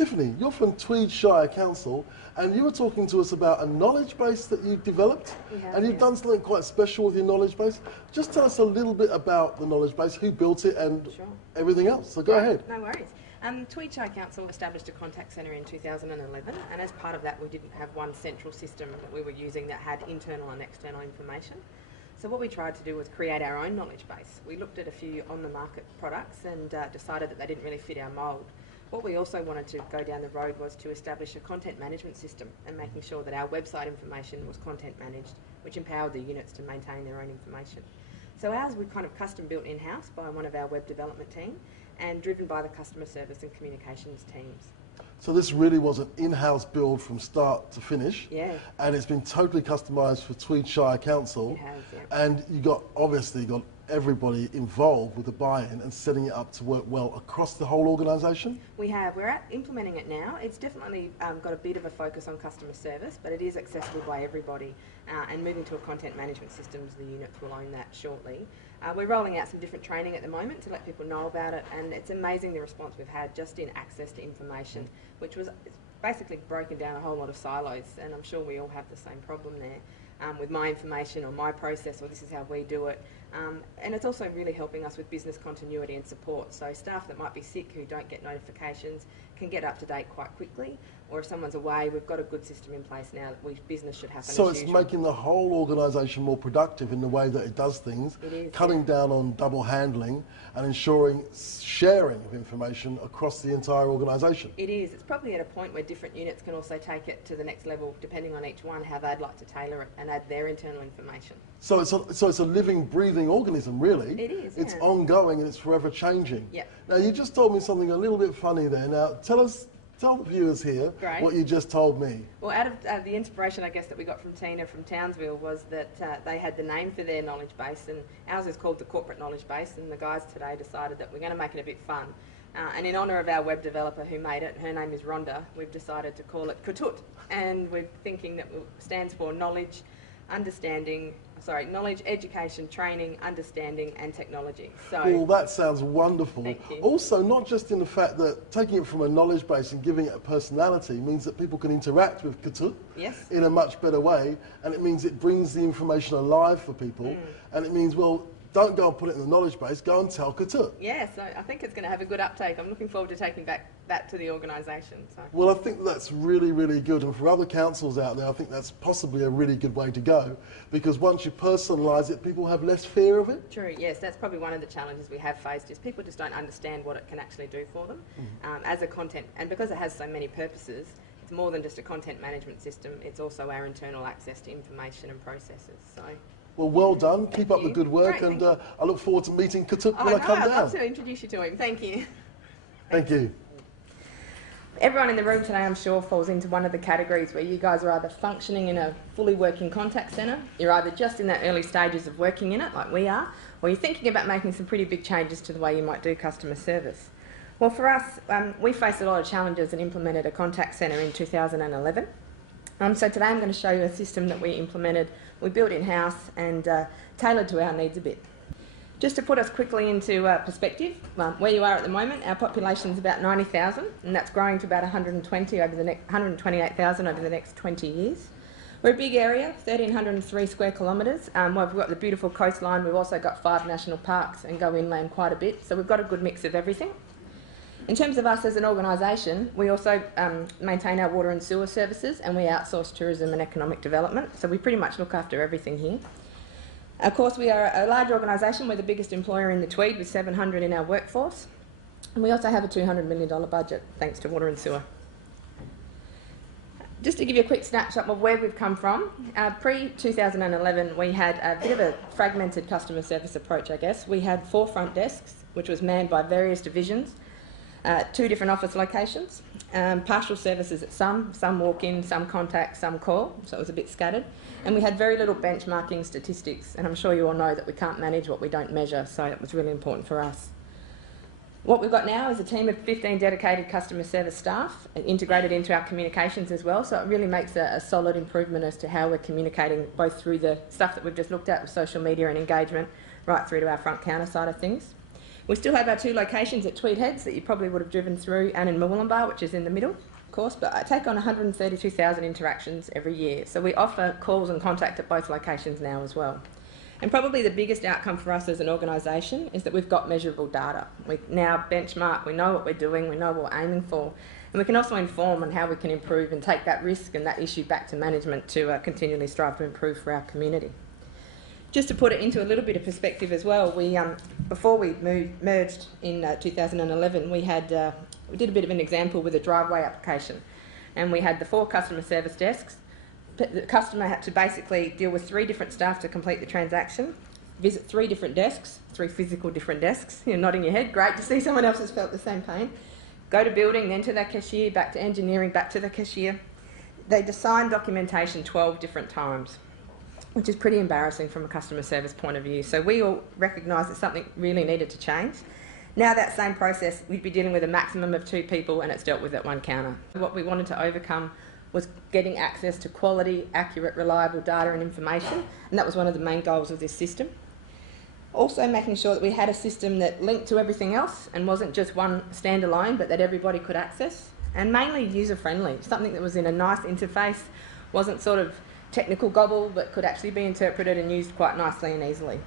Tiffany, you're from Tweed Shire Council, and you were talking to us about a knowledge base that you've developed, and you've done something quite special with your knowledge base. Just tell us a little bit about the knowledge base, who built it, and everything else. So go ahead. No worries. Tweed Shire Council established a contact centre in 2011, and as part of that we didn't have one central system that we were using that had internal and external information. So what we tried to do was create our own knowledge base. We looked at a few on-the-market products and decided that they didn't really fit our mould. What we also wanted to go down the road was to establish a content management system and making sure that our website information was content managed, which empowered the units to maintain their own information. So ours we kind of custom built in-house by one of our web development team and driven by the customer service and communications teams. So this really was an in-house build from start to finish. Yeah. And it's been totally customised for Tweed Shire Council. It has, yeah. And you got, obviously, got everybody involved with the buy-in and setting it up to work well across the whole organisation? We have. We're implementing it now. It's definitely got a bit of a focus on customer service, but it is accessible by everybody. And moving to a content management system, the units will own that shortly. We're rolling out some different training at the moment to let people know about it, and it's amazing the response we've had just in access to information, which was basically broken down a whole lot of silos, and I'm sure we all have the same problem there. With my information or my process, or this is how we do it. And it's also really helping us with business continuity and support. So staff that might be sick who don't get notifications can get up to date quite quickly, or if someone's away, we've got a good system in place now that business should happen So as it's usual. making the whole organisation more productive in the way that it does things, cutting down on double handling and ensuring sharing of information across the entire organisation. It is. It's probably at a point where different units can also take it to the next level, depending on each one, how they'd like to tailor it and add their internal information. So it's a living, breathing organism, really. It is, It's yeah. ongoing and it's forever changing. Yep. Now, you just told me something a little bit funny there. Now, tell the viewers here what you just told me. Well, out of the inspiration, I guess, that we got from Tina from Townsville was that they had the name for their knowledge base, and ours is called the Corporate Knowledge Base, and the guys today decided that we're going to make it a bit fun. And in honour of our web developer who made it, her name is Rhonda, we've decided to call it KTUT, and we're thinking that it stands for knowledge, education, training, understanding and technology. So, well, that sounds wonderful. Thank you. Also, not just in the fact that taking it from a knowledge base and giving it a personality means that people can interact with KTUT in a much better way, and it means it brings the information alive for people, and it means, well, don't go and put it in the knowledge base, go and tell KTUT. yeah, so I think it's going to have a good uptake. I'm looking forward to taking that to the organisation. So. Well, I think that's really, really good. And for other councils out there, I think that's possibly a really good way to go. Because once you personalise it, people have less fear of it. True, yes. That's probably one of the challenges we have faced is people just don't understand what it can actually do for them as a content. And because it has so many purposes, it's more than just a content management system. It's also our internal access to information and processes. So. Well done. Keep up the good work. Great, and I look forward to meeting KTUT when I come down. I'd love to introduce you to him. Thank you. Thank you. Everyone in the room today, I'm sure, falls into one of the categories where you guys are either functioning in a fully working contact centre, you're either just in the early stages of working in it, like we are, or you're thinking about making some pretty big changes to the way you might do customer service. Well, for us, we faced a lot of challenges and implemented a contact centre in 2011. So today I'm going to show you a system that we implemented, we built in-house and tailored to our needs a bit. Just to put us quickly into perspective, where you are at the moment, our population is about 90,000 and that's growing to about 128,000 over the next 20 years. We're a big area, 1,303 square kilometres. We've got the beautiful coastline, we've also got 5 national parks and go inland quite a bit, so we've got a good mix of everything. In terms of us as an organisation, we also maintain our water and sewer services and we outsource tourism and economic development, so we pretty much look after everything here. Of course, we are a large organisation. We're the biggest employer in the Tweed with 700 in our workforce, and we also have a $200 million budget thanks to water and sewer. Just to give you a quick snapshot of where we've come from, pre-2011 we had a bit of a fragmented customer service approach, I guess. We had 4 front desks, which was manned by various divisions, 2 different office locations, partial services at some walk-in, some contact, some call, so it was a bit scattered. And we had very little benchmarking statistics, and I'm sure you all know that we can't manage what we don't measure, so it was really important for us. What we've got now is a team of 15 dedicated customer service staff integrated into our communications as well, so it really makes a solid improvement as to how we're communicating both through the stuff that we've just looked at with social media and engagement right through to our front counter side of things. We still have our 2 locations at Tweed Heads that you probably would have driven through, and in Murwillumbah, which is in the middle, of course, but I take on 132,000 interactions every year. So we offer calls and contact at both locations now as well. And probably the biggest outcome for us as an organisation is that we've got measurable data. We now benchmark, we know what we're doing, we know what we're aiming for, and we can also inform on how we can improve and take that risk and that issue back to management to continually strive to improve for our community. Just to put it into a little bit of perspective as well, we before we merged in 2011, we did a bit of an example with a driveway application, and we had the 4 customer service desks. The customer had to basically deal with 3 different staff to complete the transaction, visit 3 different desks, 3 physical different desks. You're nodding your head, great to see someone else has felt the same pain. Go to building, then to the cashier, back to engineering, back to the cashier. They signed documentation 12 different times, which is pretty embarrassing from a customer service point of view. So we all recognised that something really needed to change. Now that same process, we'd be dealing with a maximum of 2 people and it's dealt with at 1 counter. What we wanted to overcome was getting access to quality, accurate, reliable data and information, and that was one of the main goals of this system. Also making sure that we had a system that linked to everything else and wasn't just one standalone, but that everybody could access, and mainly user-friendly, something that was in a nice interface, wasn't sort of technical gobble, but could actually be interpreted and used quite nicely and easily.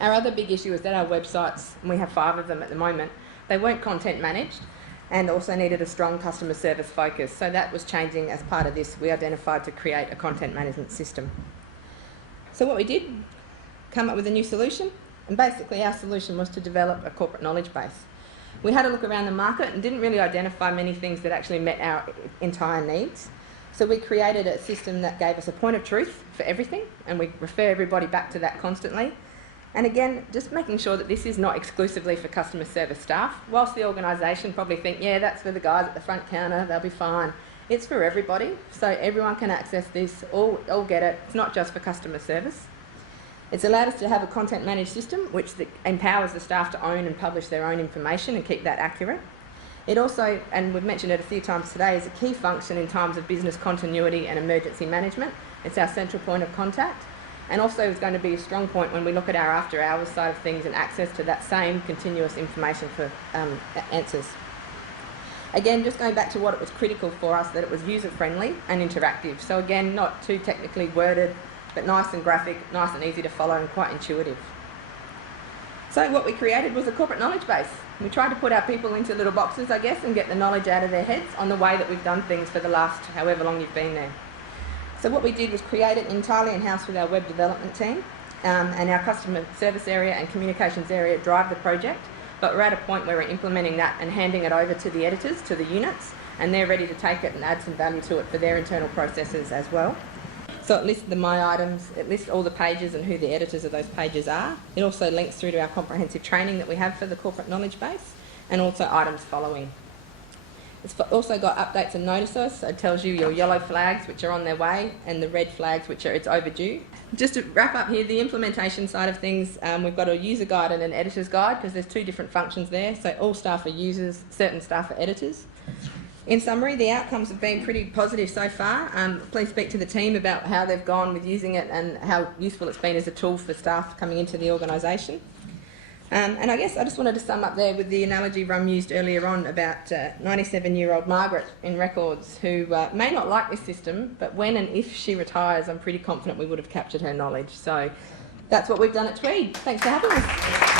Our other big issue is that our websites, and we have 5 of them at the moment, they weren't content managed and also needed a strong customer service focus. So that was changing as part of this. We identified to create a content management system. So what we did, come up with a new solution, and basically our solution was to develop a corporate knowledge base. We had a look around the market and didn't really identify many things that actually met our entire needs. So we created a system that gave us a point of truth for everything, and we refer everybody back to that constantly. And again, just making sure that this is not exclusively for customer service staff. Whilst the organisation probably think, yeah, that's for the guys at the front counter, they'll be fine. It's for everybody, so everyone can access this, all get it. It's not just for customer service. It's allowed us to have a content managed system which empowers the staff to own and publish their own information and keep that accurate. It also, and we've mentioned it a few times today, is a key function in times of business continuity and emergency management. It's our central point of contact, and also is going to be a strong point when we look at our after hours side of things and access to that same continuous information for answers. Again, just going back to what it was critical for us, that it was user friendly and interactive. So again, not too technically worded, but nice and graphic, nice and easy to follow and quite intuitive. So what we created was a corporate knowledge base. We tried to put our people into little boxes, I guess, and get the knowledge out of their heads on the way that we've done things for the last however long you've been there. So what we did was create it entirely in-house with our web development team, and our customer service area and communications area drive the project, but we're at a point where we're implementing that and handing it over to the editors, to the units, and they're ready to take it and add some value to it for their internal processes as well. So it lists the My Items, it lists all the pages and who the editors of those pages are. It also links through to our comprehensive training that we have for the corporate knowledge base, and also items following. It's also got updates and notices, so it tells you your yellow flags which are on their way and the red flags which are it's overdue. Just to wrap up here, the implementation side of things, we've got a user guide and an editor's guide because there's 2 different functions there, so all staff are users, certain staff are editors. In summary, the outcomes have been pretty positive so far. Please speak to the team about how they've gone with using it and how useful it's been as a tool for staff coming into the organisation. And I guess I just wanted to sum up there with the analogy Rum used earlier on about 97-year-old Margaret in records, who may not like this system, but when and if she retires, I'm pretty confident we would have captured her knowledge. So that's what we've done at Tweed. Thanks for having us.